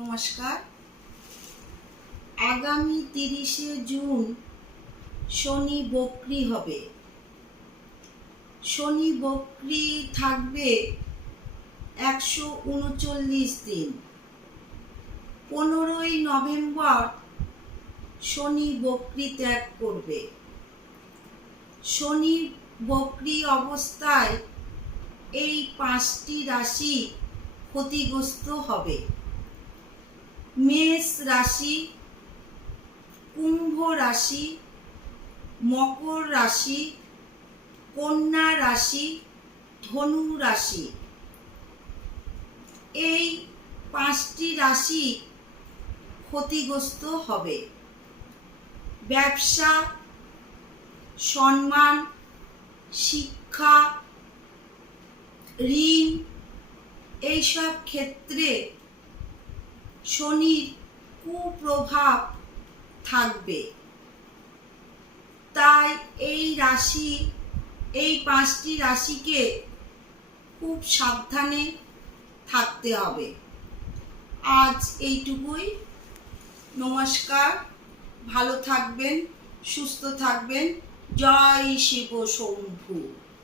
নমস্কার। আগামী 30শে জুন শনি বক্রি হবে। শনি বক্রি থাকবে 139 দিন। 15ই নভেম্বর শনি বক্রি ত্যাগ করবে। শনি বক্রি অবস্থায় এই 5টি রাশি ক্ষতিগ্রস্ত হবে। মেষ রাশি, কুম্ভ রাশি, মকর রাশি, কন্যা রাশি, ধনু রাশি। এই 5টি রাশি ক্ষতিগ্রস্ত হবে। ব্যবসা, সম্মান, শিক্ষা, ঋণ এইসব ক্ষেত্রে শনির কুপ্রভাব থাকবে। তাই এই 5টি রাশিকে খুব সাবধানে থাকতে হবে। আজ এইটুকুই। নমস্কার। ভালো থাকবেন, সুস্থ থাকবেন। জয় শিব শম্ভু।